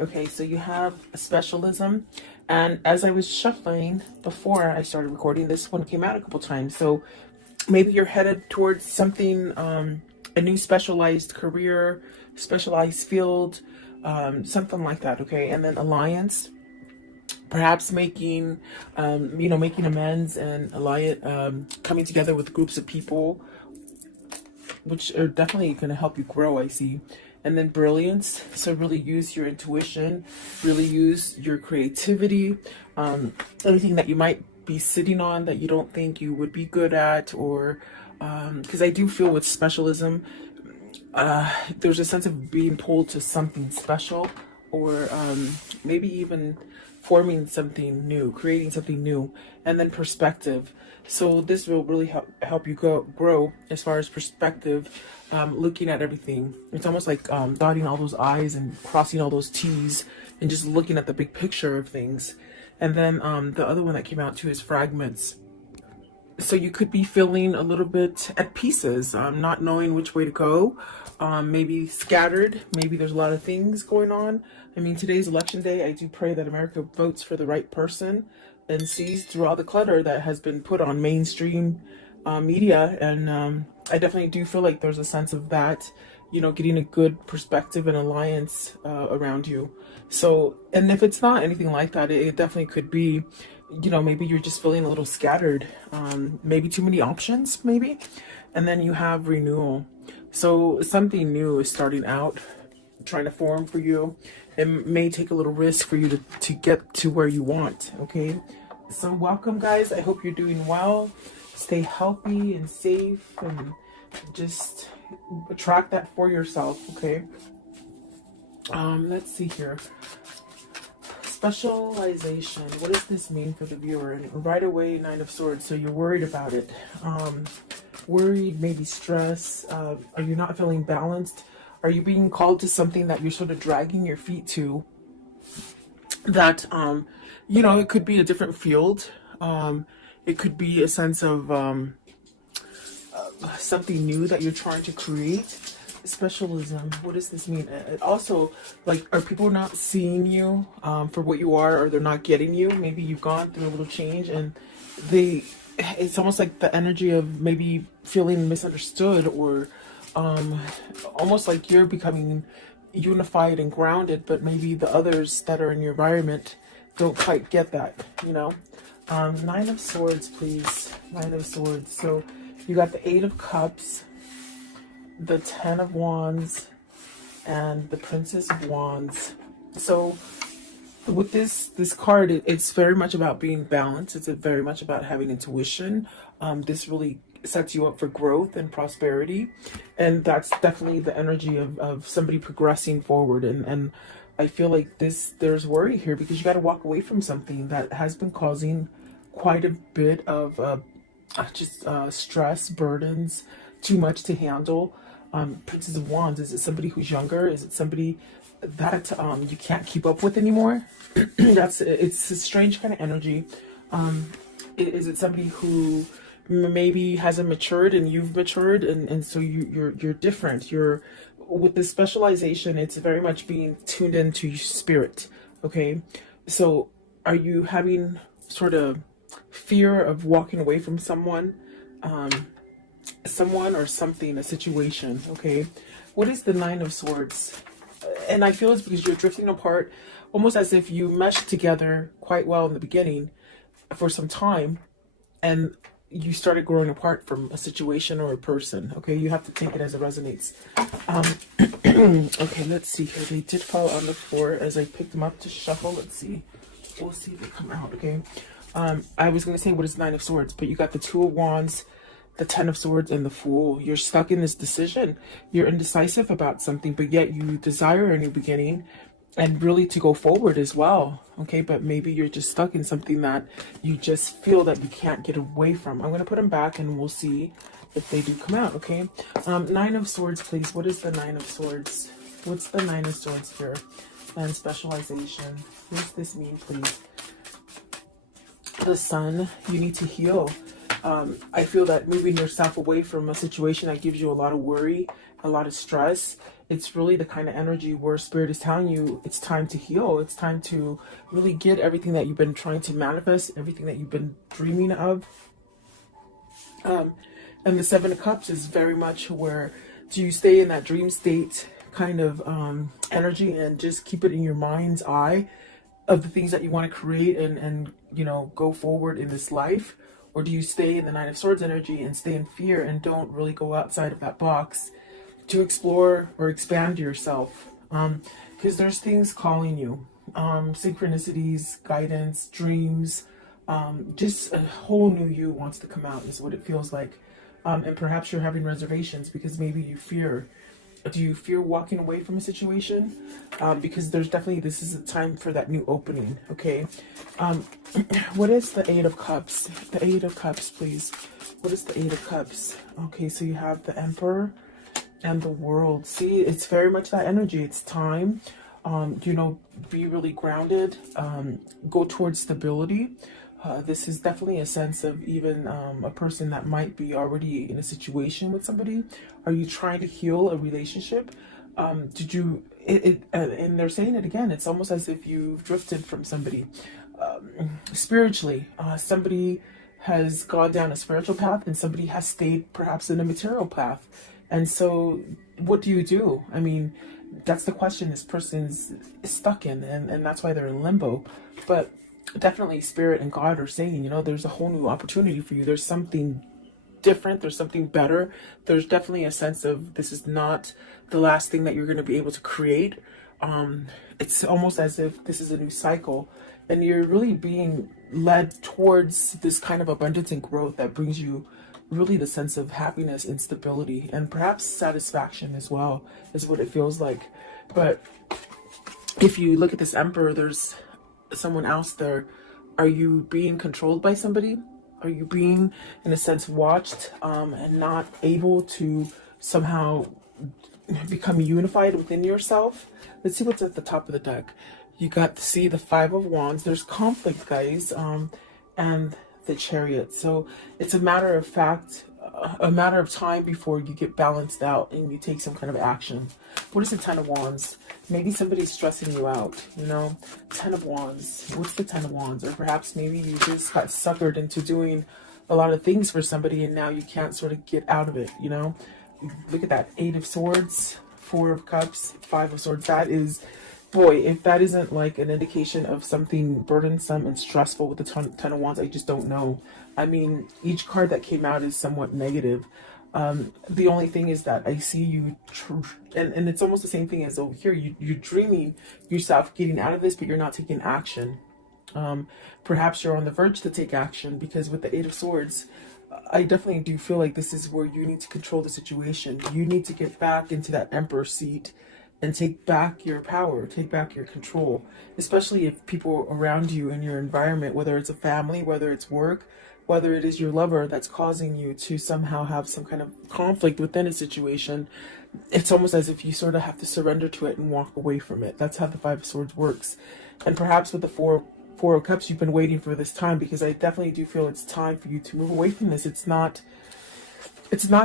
Okay, so you have a specialism. And as I was shuffling before I started recording, this one came out a couple times. So maybe you're headed towards something, a new specialized career, specialized field, something like that. Okay, and then alliance, perhaps making, making amends and alliance, coming together with groups of people, which are definitely going to help you grow, I see. And then brilliance, so really use your intuition, really use your creativity, anything that you might be sitting on that you don't think you would be good at, or because I do feel with specialism, there's a sense of being pulled to something special, or maybe even forming something new, creating something new. And then perspective, so this will really help you grow as far as perspective, looking at everything. It's almost like dotting all those I's and crossing all those T's and just looking at the big picture of things. And then the other one that came out too is fragments. So you could be feeling a little bit at pieces, not knowing which way to go, maybe scattered, maybe there's a lot of things going on. I mean, today's election day. I do pray that America votes for the right person and sees through all the clutter that has been put on mainstream media. And I definitely do feel like there's a sense of that, getting a good perspective and alliance around you. So, and if it's not anything like that, it definitely could be, maybe you're just feeling a little scattered, maybe too many options, maybe. And then you have renewal. So something new is starting out, trying to form for you. It may take a little risk for you to get to where you want, okay? So welcome, guys. I hope you're doing well. Stay healthy and safe, and just attract that for yourself, okay? Let's see here. Specialization. What does this mean for the viewer? And right away, Nine of Swords. So you're worried about it. Worried, maybe stress. Are you not feeling balanced? Are you being called to something that you're sort of dragging your feet to? That, it could be a different field. It could be a sense of something new that you're trying to create. Specialism. What does this mean? It also, like, are people not seeing you for what you are, or they're not getting you? Maybe you've gone through a little change, and it's almost like the energy of maybe feeling misunderstood, or almost like you're becoming unified and grounded, but maybe the others that are in your environment don't quite get that, Nine of Swords, please. Nine of Swords. So you got the Eight of Cups, the Ten of Wands, and the Princess of Wands. So with this card, it's very much about being balanced. It's very much about having intuition. This really sets you up for growth and prosperity, and that's definitely the energy of somebody progressing forward. And I feel like there's worry here, because you got to walk away from something that has been causing quite a bit of stress, burdens, too much to handle. Princess of Wands, is it somebody who's younger? Is it somebody that you can't keep up with anymore? It's a strange kind of energy. Is it somebody who maybe hasn't matured and you've matured, and so you're different? You're with this specialization, it's very much being tuned into your spirit, okay? So are you having sort of fear of walking away from someone or something, a situation, okay? What is the Nine of Swords? And I feel it's because you're drifting apart, almost as if you meshed together quite well in the beginning for some time, and you started growing apart from a situation or a person, okay? You have to take it as it resonates. Okay, let's see here. They did fall on the floor as I picked them up to shuffle. Let's see. We'll see if they come out, okay? I was going to say, what is Nine of Swords? But you got the Two of Wands, the Ten of Swords, and the Fool. You're stuck in this decision. You're indecisive about something, but yet you desire a new beginning and really to go forward as well, okay? But maybe you're just stuck in something that you just feel that you can't get away from. I'm going to put them back and we'll see if they do come out, okay? Nine of Swords, please. What is the Nine of Swords? What's the Nine of Swords here? And specialization. What does this mean, please? The Sun. You need to heal. I feel that moving yourself away from a situation that gives you a lot of worry a lot of stress. It's really the kind of energy where spirit is telling you it's time to heal. It's time to really get everything that you've been trying to manifest, everything that you've been dreaming of. And the Seven of Cups is very much where do you stay in that dream state kind of energy and just keep it in your mind's eye of the things that you want to create and you know, go forward in this life? Or do you stay in the Nine of Swords energy and stay in fear and don't really go outside of that box to explore or expand yourself? Because there's things calling you, synchronicities, guidance, dreams, just a whole new you wants to come out is what it feels like. And perhaps you're having reservations because maybe you fear. Do you fear walking away from a situation? Because there's definitely, this is a time for that new opening, okay? What is the Eight of Cups? The Eight of Cups, please. What is the Eight of Cups? Okay, so you have the Emperor and the World. See, it's very much that energy. It's time, you know, be really grounded, go towards stability. This is definitely a sense of even a person that might be already in a situation with somebody. Are you trying to heal a relationship? Did you, and they're saying it again, it's almost as if you've drifted from somebody. Spiritually, somebody has gone down a spiritual path and somebody has stayed perhaps in a material path. And so what do you do? I mean, that's the question this person's stuck in, and that's why they're in limbo. But definitely Spirit and God are saying, you know, there's a whole new opportunity for you. There's something different. There's something better. There's definitely a sense of this is not the last thing that you're going to be able to create. It's almost as if this is a new cycle and you're really being led towards this kind of abundance and growth that brings you really the sense of happiness and stability and perhaps satisfaction as well is what it feels like. But if you look at this Emperor, there's someone else there. Are you being controlled by somebody? Are you being, in a sense, watched and not able to somehow become unified within yourself? Let's see what's at the top of the deck. You got to see the Five of Wands. There's conflict, guys, and the Chariot. So it's a matter of fact, a matter of time before you get balanced out and you take some kind of action. What is the Ten of Wands? Maybe somebody's stressing you out, you know? Ten of Wands. What's the Ten of Wands? Or perhaps maybe you just got suckered into doing a lot of things for somebody and now you can't sort of get out of it, you know? Look at that. Eight of Swords, Four of Cups, Five of Swords. That is, boy, if that isn't like an indication of something burdensome and stressful with the Ten of Wands, I just don't know. I mean, each card that came out is somewhat negative. The only thing is that I see you, and it's almost the same thing as over here. You're dreaming yourself getting out of this, but you're not taking action. Perhaps you're on the verge to take action because with the Eight of Swords, I definitely do feel like this is where you need to control the situation. You need to get back into that Emperor seat and take back your power, take back your control, especially if people around you in your environment, whether it's a family, whether it's work, whether it is your lover that's causing you to somehow have some kind of conflict within a situation. It's almost as if you sort of have to surrender to it and walk away from it. That's how the Five of Swords works. And perhaps with the Four of Cups, you've been waiting for this time, because I definitely do feel it's time for you to move away from this. It's not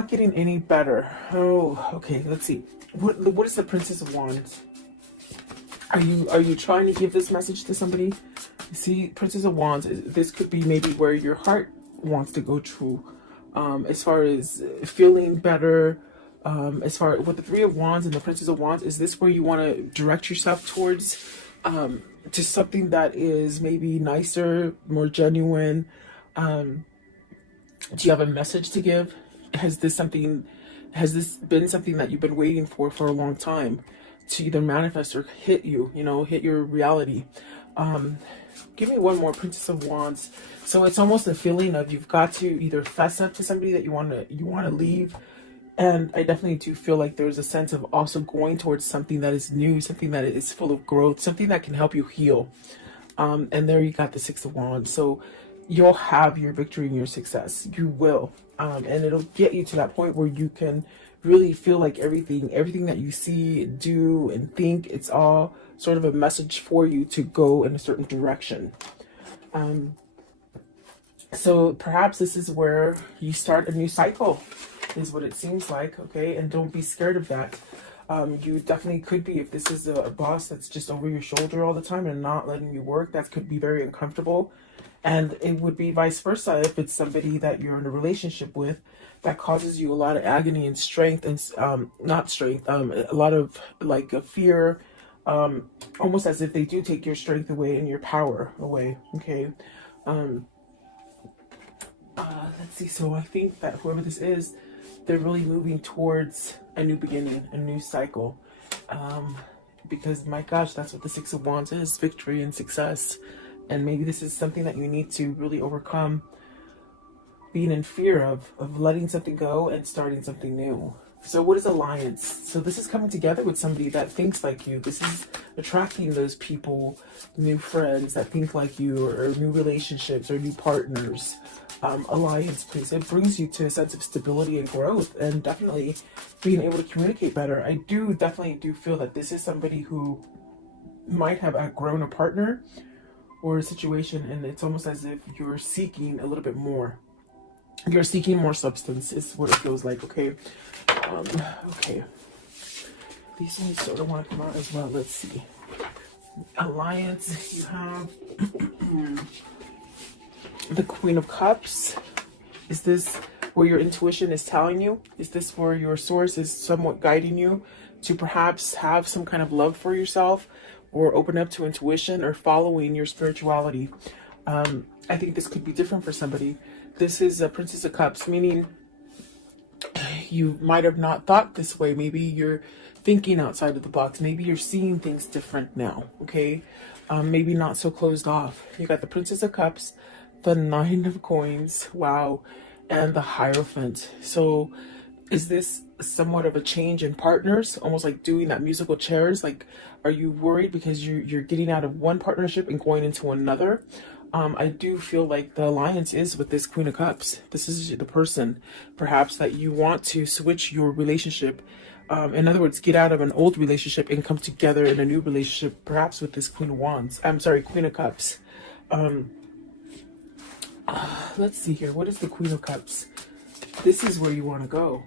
getting any better. Oh, okay, let's see. What is the Princess of Wands? Are you trying to give this message to somebody? You see, Princess of Wands, this could be maybe where your heart wants to go to, as far as feeling better, as far with the Three of Wands and the Princess of Wands. Is this where you want to direct yourself towards, to something that is maybe nicer, more genuine? Do you have a message to give? Has this been something that you've been waiting for a long time to either manifest or hit you, hit your reality? Give me one more, Princess of Wands. So it's almost a feeling of you've got to either fess up to somebody that you want to leave. And I definitely do feel like there's a sense of also going towards something that is new, something that is full of growth, something that can help you heal. And there you got the Six of Wands. So you'll have your victory and your success. You will. And it'll get you to that point where you can really feel like everything that you see, do, and think, it's all sort of a message for you to go in a certain direction. So perhaps this is where you start a new cycle. is what it seems like, okay? And don't be scared of that. You definitely could be, if this is a boss that's just over your shoulder all the time and not letting you work, that could be very uncomfortable. And it would be vice versa if it's somebody that you're in a relationship with that causes you a lot of agony and strength and not strength, a lot of like a fear, almost as if they do take your strength away and your power away. Okay. Let's see. So I think that whoever this is, they're really moving towards a new beginning, a new cycle. Because my gosh, that's what the Six of Wands is, victory and success. And maybe this is something that you need to really overcome, being in fear of letting something go and starting something new. So what is alliance? So this is coming together with somebody that thinks like you. This is attracting those people, new friends that think like you, or new relationships or new partners. Alliance, please. It brings you to a sense of stability and growth, and definitely being able to communicate better. I definitely do feel that this is somebody who might have outgrown a partner or a situation, and it's almost as if you're seeking a little bit more. You're seeking more substance is what it feels like, okay? Okay. These ones sort of want to come out as well. Let's see. Alliance, you have the Queen of Cups. Is this where your intuition is telling you? Is this where your source is somewhat guiding you to perhaps have some kind of love for yourself, or open up to intuition, or following your spirituality? I think this could be different for somebody. This is a Princess of Cups, meaning you might have not thought this way. Maybe you're thinking outside of the box. Maybe you're seeing things different now, okay? Maybe not so closed off. You got the Princess of Cups, the Nine of Coins, wow, and the Hierophant. So is this somewhat of a change in partners, almost like doing that musical chairs? Like, are you worried because you're getting out of one partnership and going into another? I do feel like the alliance is with this Queen of Cups. This is the person, perhaps, that you want to switch your relationship. In other words, get out of an old relationship and come together in a new relationship, perhaps with this Queen of Wands. I'm sorry, Queen of Cups. Let's see here. What is the Queen of Cups? This is where you want to go.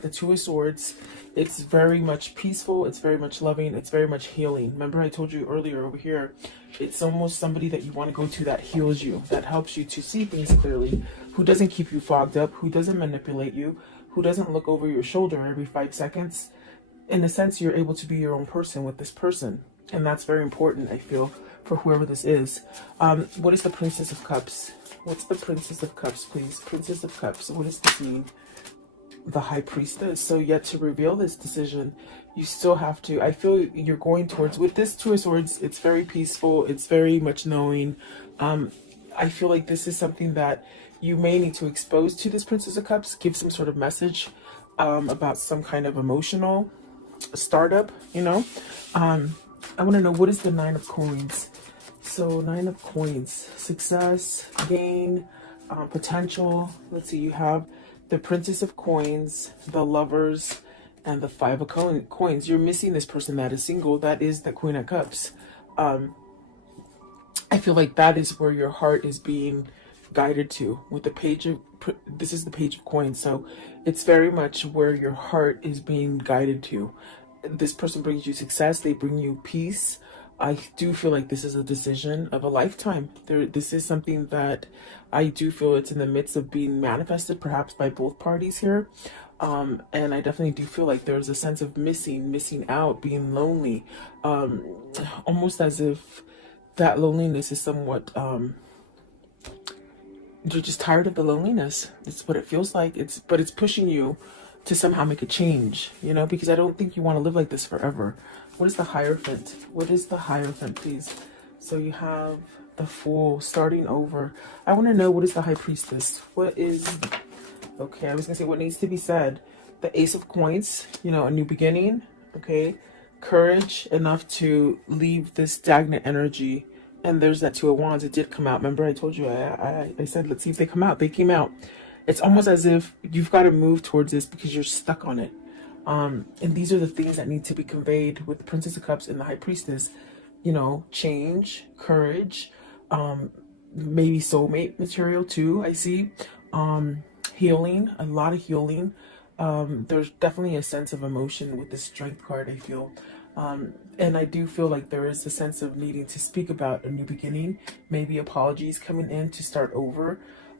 The Two of Swords. It's very much peaceful. It's very much loving. It's very much healing. Remember I told you earlier over here, it's almost somebody that you want to go to that heals you, that helps you to see things clearly, who doesn't keep you fogged up, who doesn't manipulate you, who doesn't look over your shoulder every 5 seconds. In a sense, you're able to be your own person with this person. And that's very important, I feel, for whoever this is. What is the Princess of Cups? What's the Princess of Cups, please? Princess of Cups. What does this mean? The High Priestess. So yet to reveal this decision, you still have to, I feel you're going towards, with this Two of Swords, it's very peaceful. It's very much knowing. I feel like this is something that you may need to expose to this Princess of Cups, give some sort of message about some kind of emotional startup, you know. I want to know, what is the Nine of Coins? So Nine of Coins, success, gain, potential. Let's see, you have the Princess of Coins, the Lovers, and the Five of Coins. You're missing this person that is single. That is the Queen of Cups. I feel like that is where your heart is being guided to with the Page of, this is the Page of Coins. So it's very much where your heart is being guided to. This person brings you success. They bring you peace. I do feel like this is a decision of a lifetime. This is something that I do feel it's in the midst of being manifested, perhaps by both parties here. And I definitely do feel like there's a sense of missing out, being lonely, almost as if that loneliness is somewhat, you're just tired of the loneliness. It's what it feels like. But it's pushing you to somehow make a change, you know, because I don't think you want to live like this forever. What is the Hierophant? What is the Hierophant, please? So you have the Fool, starting over. I want to know, what is the High Priestess? What is, okay, I was going to say what needs to be said. The Ace of Coins, you know, a new beginning, okay? Courage enough to leave this stagnant energy. And there's that Two of Wands. It did come out. Remember I told you, I said, let's see if they come out. They came out. It's almost as if you've got to move towards this because you're stuck on it. And these are the things that need to be conveyed with the Princess of Cups and the High Priestess. You know, change, courage, maybe soulmate material too, I see. healing, a lot of healing. There's definitely a sense of emotion with the Strength card, I feel. And I do feel like there is a sense of needing to speak about a new beginning, maybe apologies coming in to start over.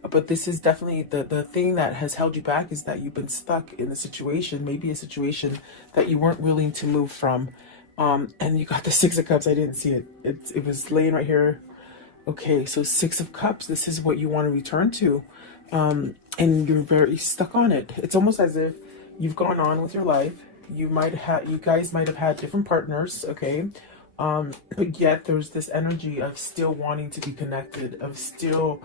But this is definitely the thing that has held you back, is that you've been stuck in a situation, maybe a situation that you weren't willing to move from. And you got the Six of Cups. I didn't see it. It was laying right here. Okay, so Six of Cups, this is what you want to return to. And you're very stuck on it. It's almost as if you've gone on with your life. You guys might have had different partners, okay? But yet there's this energy of still wanting to be connected, of still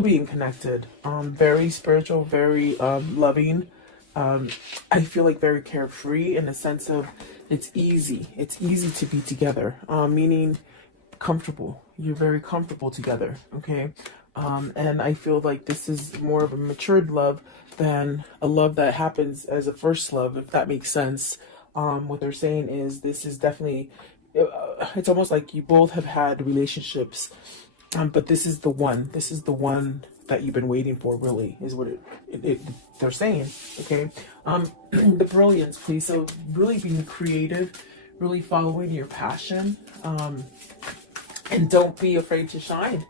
being connected. Very spiritual, very loving. I feel like very carefree, in the sense of it's easy. It's easy to be together, meaning comfortable. You're very comfortable together, okay? And I feel like this is more of a matured love than a love that happens as a first love, if that makes sense. What they're saying is this is definitely, it's almost like you both have had relationships, but this is the one. This is the one that you've been waiting for, really, is what they're saying, okay? The brilliance, please. So really being creative, really following your passion, and don't be afraid to shine.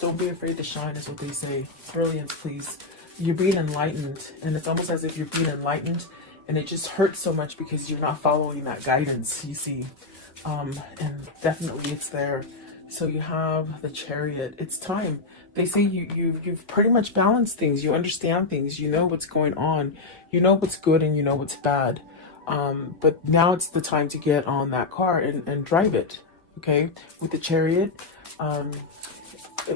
Don't be afraid to shine, is what they say. Brilliance, please. You're being enlightened, and it's almost as if you're being enlightened, and it just hurts so much because you're not following that guidance, you see. And definitely it's there. So you have the Chariot. It's time. They say you've pretty much balanced things. You understand things. You know what's going on. You know what's good and you know what's bad. But now it's the time to get on that car and drive it. Okay, with the Chariot.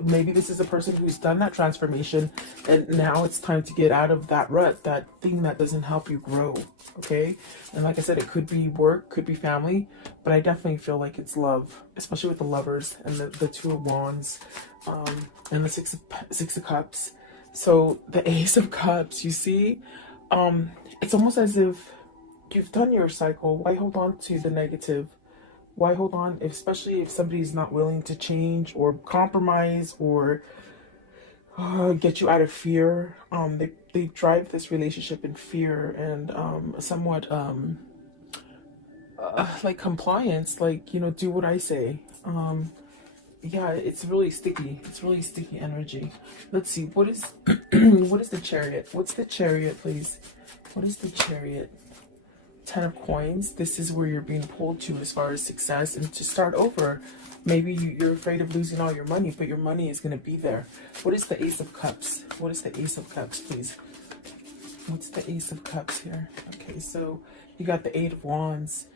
Maybe this is a person who's done that transformation, and now it's time to get out of that rut, that thing that doesn't help you grow. Okay, and like I said, it could be work, could be family, but I definitely feel like it's love, especially with the Lovers and the Two of Wands, and the Six of Cups. So the Ace of Cups, you see, it's almost as if you've done your cycle. Why hold on to the negative? Why hold on, especially if somebody's not willing to change or compromise or get you out of fear? They drive this relationship in fear and somewhat like compliance, like, you know, do what I say. Yeah, it's really sticky. It's really sticky energy. Let's see, what is what is the Chariot? What's the Chariot, please? What is the Chariot? 10 of Coins. This is where you're being pulled to as far as success and to start over. Maybe you're afraid of losing all your money, but your money is going to be there. What is the Ace of Cups? What is the Ace of Cups, please? What's the Ace of Cups here? Okay, so you got the Eight of Wands.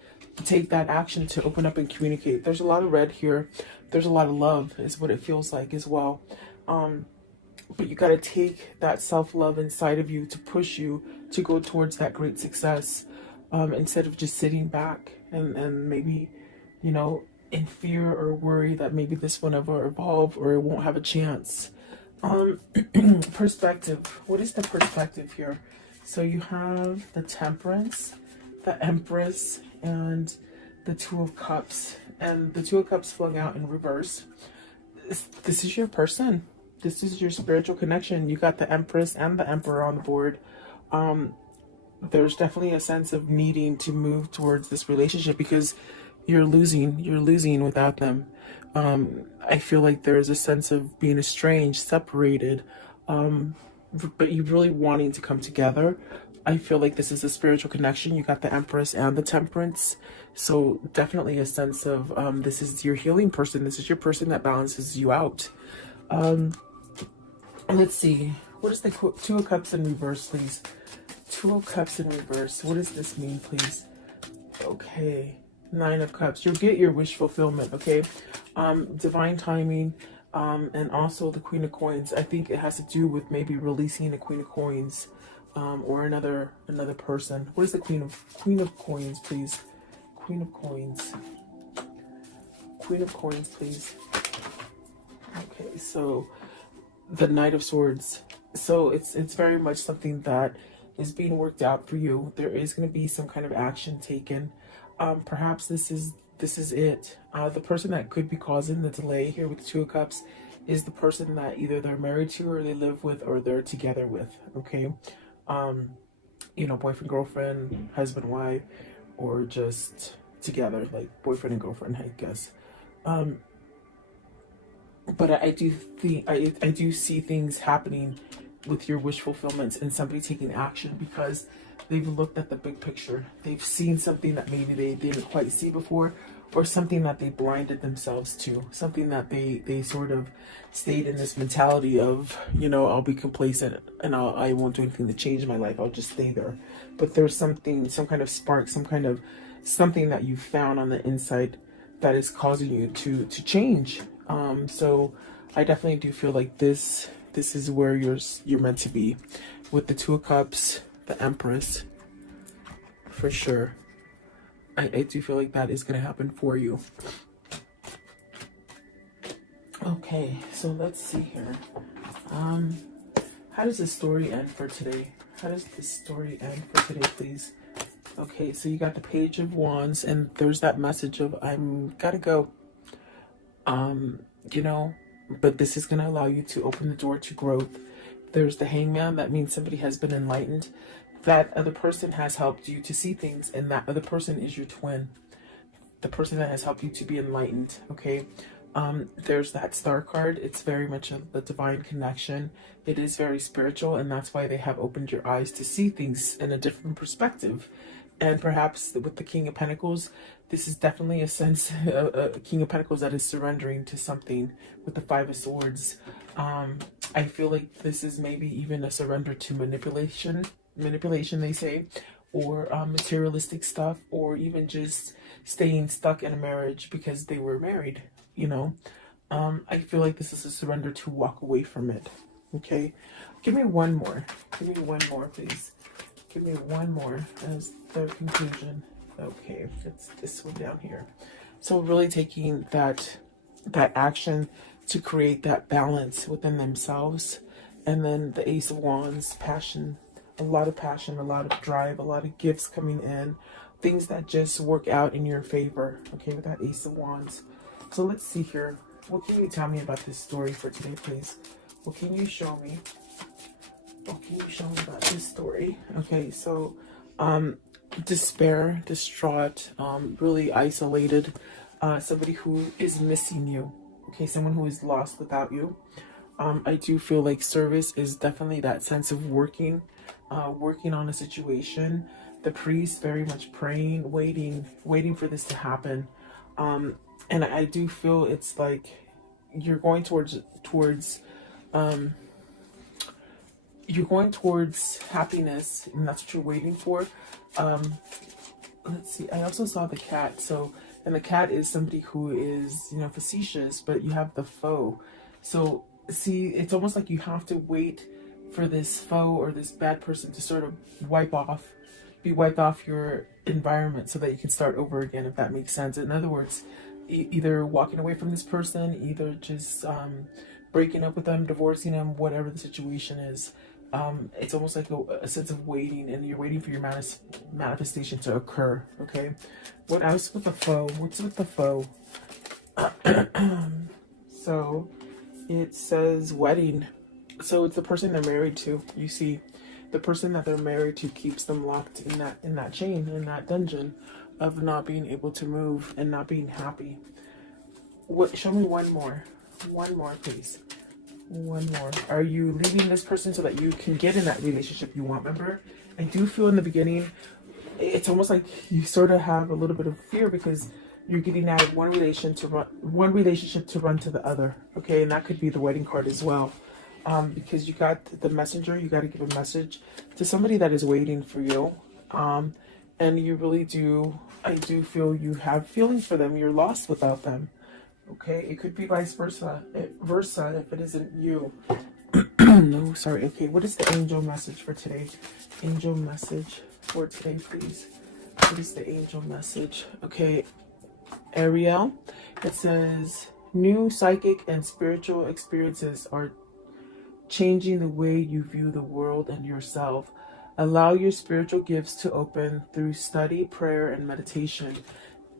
Take that action to open up and communicate. There's a lot of red here. There's a lot of love, is what it feels like as well. But you got to take that self-love inside of you to push you to go towards that great success. Instead of just sitting back and maybe, you know, in fear or worry that maybe this will never evolve or it won't have a chance. Perspective. What is the perspective here? So you have the Temperance, the Empress, and the Two of Cups. And the Two of Cups flung out in reverse. This is your person. This is your spiritual connection. You got the Empress and the Emperor on the board. There's definitely a sense of needing to move towards this relationship because you're losing without them. I feel like there's a sense of being estranged, separated, but you really wanting to come together. I feel like this is a spiritual connection. You got the Empress and the Temperance. So definitely a sense of this is your healing person. This is your person that balances you out. Let's see. What is the Two of Cups in reverse, please? Two of Cups in reverse. What does this mean, please? Okay. Nine of Cups. You'll get your wish fulfillment, okay? Divine timing, and also the Queen of Coins. I think it has to do with maybe releasing the Queen of Coins, or another person. What is the Queen of Coins, please? Queen of Coins. Queen of Coins, please. Okay, so the Knight of Swords. So it's very much something that is being worked out for you. There is going to be some kind of action taken. Perhaps this is it. The person that could be causing the delay here with the Two of Cups is the person that either they're married to or they live with or they're together with. Okay. Um, boyfriend, girlfriend, husband, wife, or just together, like boyfriend and girlfriend, I guess. Um, but I do think I do see things happening with your wish fulfillments and somebody taking action because they've looked at the big picture. They've seen something that maybe they didn't quite see before, or something that they blinded themselves to, something that they sort of stayed in this mentality of, I'll be complacent and I won't do anything to change my life. I'll just stay there. But there's something, some kind of spark, some kind of something that you found on the inside that is causing you to change. So I definitely do feel like this is where you're meant to be, with the Two of Cups, the Empress, for sure. I do feel like that is going to happen for you. Okay, so let's see here. How does this story end for today? How does this story end for today, please? Okay, so you got the Page of Wands, and there's that message of I'm gotta go. But this is gonna allow you to open the door to growth. There's the Hangman, that means somebody has been enlightened. That other person has helped you to see things, and that other person is your twin. The person that has helped you to be enlightened, okay? There's that Star card. It's very much a divine connection. It is very spiritual, and that's why they have opened your eyes to see things in a different perspective. And perhaps with the King of Pentacles, this is definitely a sense, a King of Pentacles that is surrendering to something with the Five of Swords. I feel like this is maybe even a surrender to manipulation, they say, or materialistic stuff, or even just staying stuck in a marriage because they were married, I feel like this is a surrender to walk away from it. Okay, give me one more. Give me one more, please. Give me one more as the conclusion. Okay, it's this one down here. So really taking that action to create that balance within themselves. And then the Ace of Wands, passion, a lot of drive, a lot of gifts coming in, things that just work out in your favor. Okay, with that Ace of Wands. So let's see here. What can you tell me about this story for today, please? What can you show me? What can you show me about this story? Okay, so despair, distraught, really isolated, somebody who is missing you. Okay, someone who is lost without you. I do feel like service is definitely that sense of working on a situation. The priest very much praying, waiting for this to happen. And I do feel it's like you're going towards happiness, and that's what you're waiting for. Let's see, I also saw the cat. So, and the cat is somebody who is, facetious, but you have the foe. So see, it's almost like you have to wait for this foe or this bad person to sort of wipe off your environment so that you can start over again, if that makes sense. In other words, either walking away from this person, either just breaking up with them, divorcing them, whatever the situation is. It's almost like a sense of waiting, and you're waiting for your manifestation to occur. Okay, what else with the foe? What's with the foe? So it says wedding. So it's the person they're married to. You see, the person that they're married to keeps them locked in that chain, in that dungeon of not being able to move and not being happy. What? Show me one more, please. One more. Are you leaving this person so that you can get in that relationship you want? Remember, I do feel in the beginning, it's almost like you sort of have a little bit of fear because you're getting out of one relationship to run to the other. Okay, and that could be the wedding card as well. Because you got the messenger, you got to give a message to somebody that is waiting for you. And you really do, I do feel you have feelings for them. You're lost without them. Okay, it could be vice versa if it isn't you. No, sorry. Okay, what is the angel message for today? Angel message for today, please. What is the angel message? Okay, Ariel, it says, new psychic and spiritual experiences are changing the way you view the world and yourself. Allow your spiritual gifts to open through study, prayer, and meditation.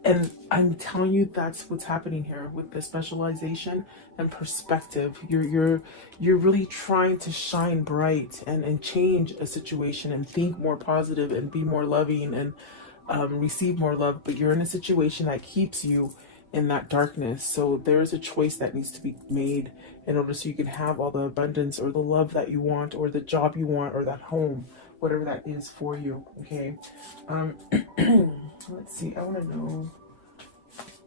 And I'm telling you, that's what's happening here with the specialization and perspective. You're really trying to shine bright and change a situation and think more positive and be more loving and receive more love. But you're in a situation that keeps you in that darkness. So there is a choice that needs to be made in order so you can have all the abundance or the love that you want or the job you want or that home, whatever that is for you. Okay. Let's see. I want to know,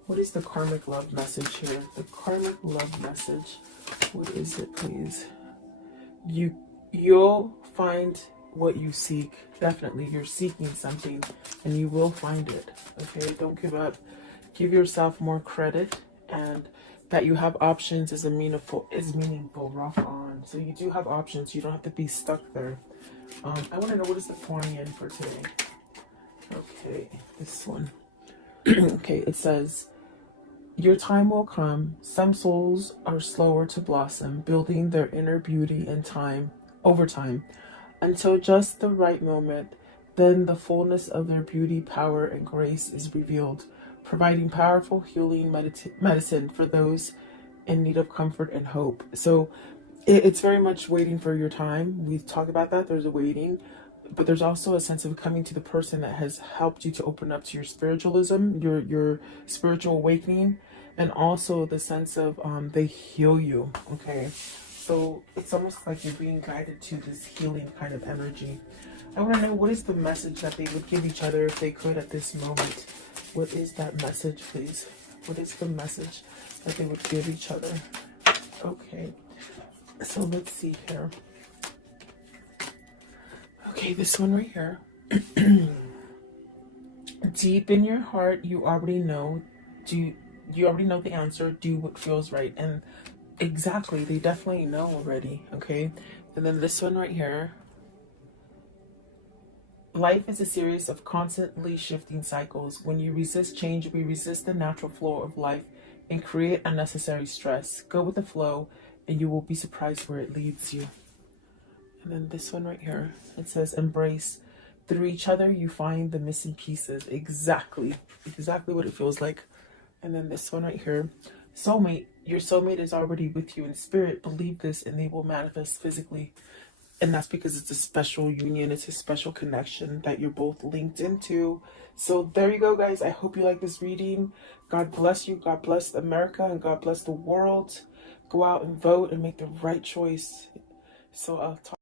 what is the karmic love message here? The karmic love message. What is it, please? You'll find what you seek. Definitely, you're seeking something, and you will find it. Okay. Don't give up. Give yourself more credit, and that you have options is meaningful. Rock on. So you do have options. You don't have to be stuck there. I want to know, what is the Kuan for today? Okay, this one. Okay, it says, your time will come. Some souls are slower to blossom, building their inner beauty in time, over time, until just the right moment. Then the fullness of their beauty, power, and grace is revealed, providing powerful healing medicine for those in need of comfort and hope. So it's very much waiting for your time. We talk about that. There's a waiting, but there's also a sense of coming to the person that has helped you to open up to your spiritualism, your spiritual awakening, and also the sense of they heal you. Okay, so it's almost like you're being guided to this healing kind of energy. I want to know, what is the message that they would give each other if they could at this moment? What is that message, please? What is the message that they would give each other? Okay, so let's see here. Okay, this one right here. Deep in your heart, you already know. You already know the answer. Do what feels right. And exactly, they definitely know already. Okay, and then this one right here. Life is a series of constantly shifting cycles. When you resist change, we resist the natural flow of life and create unnecessary stress. Go with the flow, and you will be surprised where it leads you. And then this one right here, it says, embrace. Through each other, you find the missing pieces. Exactly what it feels like. And then this one right here, soulmate. Your soulmate is already with you in spirit. Believe this, and they will manifest physically. And that's because it's a special union. It's a special connection that you're both linked into. So there you go, guys. I hope you like this reading. God bless you. God bless America, and God bless the world. Go out and vote and make the right choice. So I'll talk.